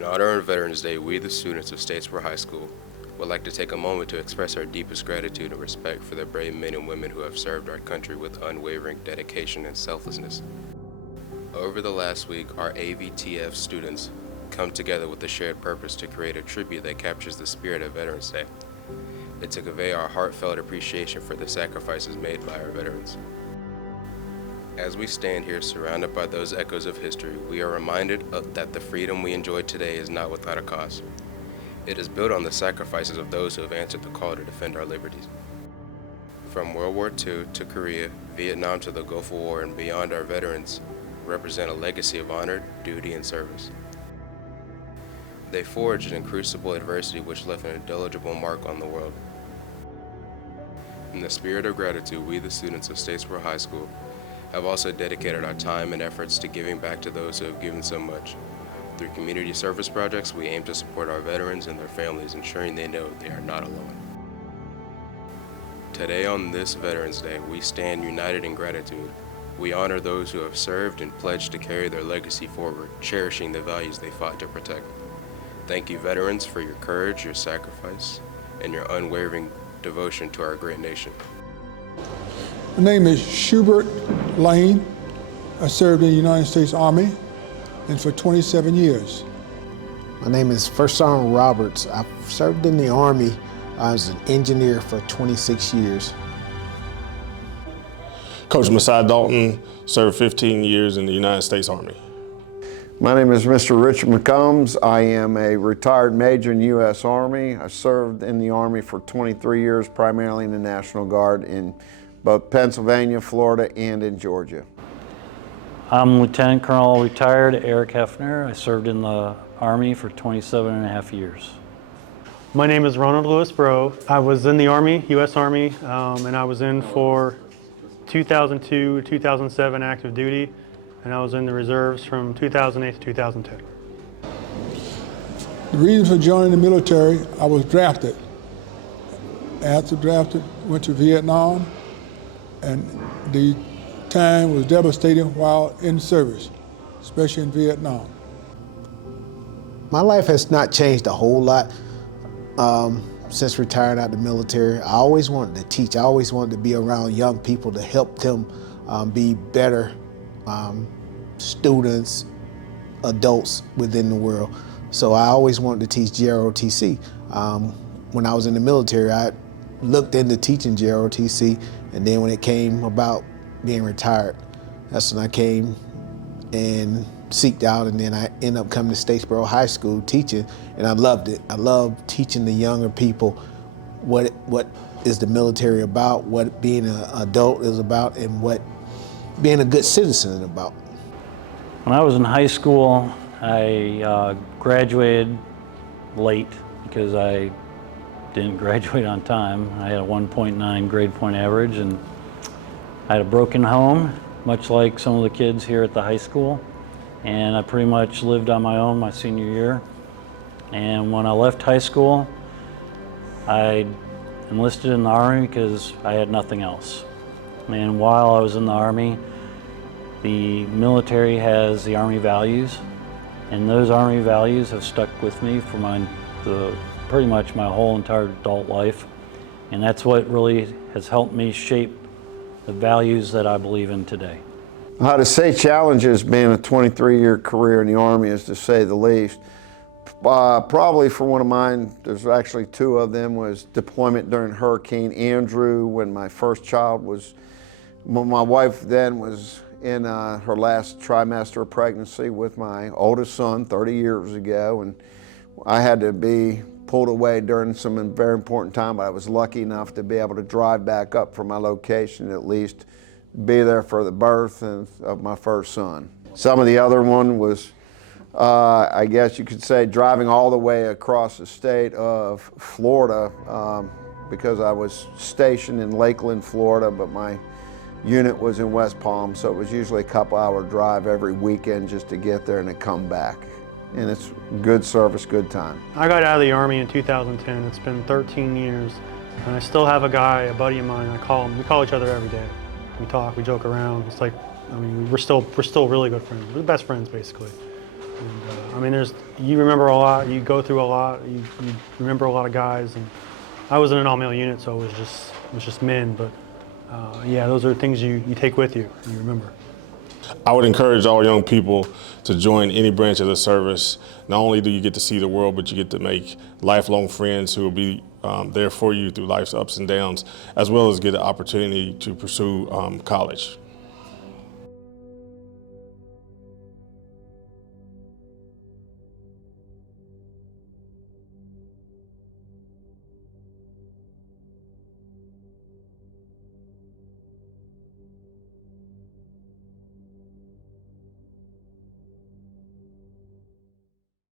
In honor of Veterans Day, we, the students of Statesboro High School, would like to take a moment to express our deepest gratitude and respect for the brave men and women who have served our country with unwavering dedication and selflessness. Over the last week, our AVTF students come together with a shared purpose to create a tribute that captures the spirit of Veterans Day and to convey our heartfelt appreciation for the sacrifices made by our veterans. As we stand here surrounded by those echoes of history, we are reminded that the freedom we enjoy today is not without a cost. It is built on the sacrifices of those who have answered the call to defend our liberties. From World War II to Korea, Vietnam to the Gulf War and beyond, our veterans represent a legacy of honor, duty, and service. They forged in crucible adversity which left an indelible mark on the world. In the spirit of gratitude, we, the students of Statesboro High School, have also dedicated our time and efforts to giving back to those who have given so much. Through community service projects, we aim to support our veterans and their families, ensuring they know they are not alone. Today, on this Veterans Day, we stand united in gratitude. We honor those who have served and pledged to carry their legacy forward, cherishing the values they fought to protect. Thank you, veterans, for your courage, your sacrifice, and your unwavering devotion to our great nation. My name is Schubert Lane. I served in the United States Army and for 27 years. My name is First Sergeant Roberts. I served in the Army. I was an engineer for 26 years. Coach Messiah Dalton served 15 years in the United States Army. My name is Mr. Richard McCombs. I am a retired major in the U.S. Army. I served in the Army for 23 years, primarily in the National Guard in both Pennsylvania, Florida, and in Georgia. I'm Lieutenant Colonel retired Eric Hefner. I served in the Army for 27 and a half years. My name is Ronald Lewis Bro. I was in the Army, U.S. Army, and I was in for 2002 to 2007 active duty, and I was in the reserves from 2008 to 2010. The reason for joining the military, I was drafted. After drafted, went to Vietnam, and the time was devastating while in service, especially in Vietnam. My life has not changed a whole lot since retiring out of the military. I always wanted to teach. I always wanted to be around young people to help them be better students, adults within the world. So I always wanted to teach JROTC. When I was in the military, I looked into teaching JROTC, and then when it came about being retired, that's when I came and seeked out, and then I ended up coming to Statesboro High School teaching, and I loved it. I love teaching the younger people what is the military about, what being an adult is about, and what being a good citizen is about. When I was in high school, I graduated late because I didn't graduate on time. I had a 1.9 grade point average, and I had a broken home, much like some of the kids here at the high school. And I pretty much lived on my own my senior year. And when I left high school, I enlisted in the Army because I had nothing else. And while I was in the Army, the military has the Army values, and those Army values have stuck with me for pretty much my whole entire adult life. And that's what really has helped me shape the values that I believe in today. How to say challenges being a 23-year career in the Army is to say the least. Probably for one of mine, there's actually two of them, was deployment during Hurricane Andrew when my first child was, when my wife then was in her last trimester of pregnancy with my oldest son 30 years ago, and I had to be pulled away during some very important time, but I was lucky enough to be able to drive back up from my location, at least be there for the birth of my first son. Some of the other one was, I guess you could say, driving all the way across the state of Florida because I was stationed in Lakeland, Florida, but my unit was in West Palm, so it was usually a couple-hour drive every weekend just to get there and to come back. And it's good service, good time. I got out of the Army in 2010. It's been 13 years, and I still have a guy, a buddy of mine, I call him. We call each other every day. We talk, we joke around. It's like, I mean, we're still really good friends. We're best friends, basically. And, I mean, you remember a lot, you go through a lot, you remember a lot of guys. And I was in an all-male unit, so it was just men. But yeah, those are things you take with you, and you remember. I would encourage all young people to join any branch of the service. Not only do you get to see the world, but you get to make lifelong friends who will be there for you through life's ups and downs, as well as get an opportunity to pursue college.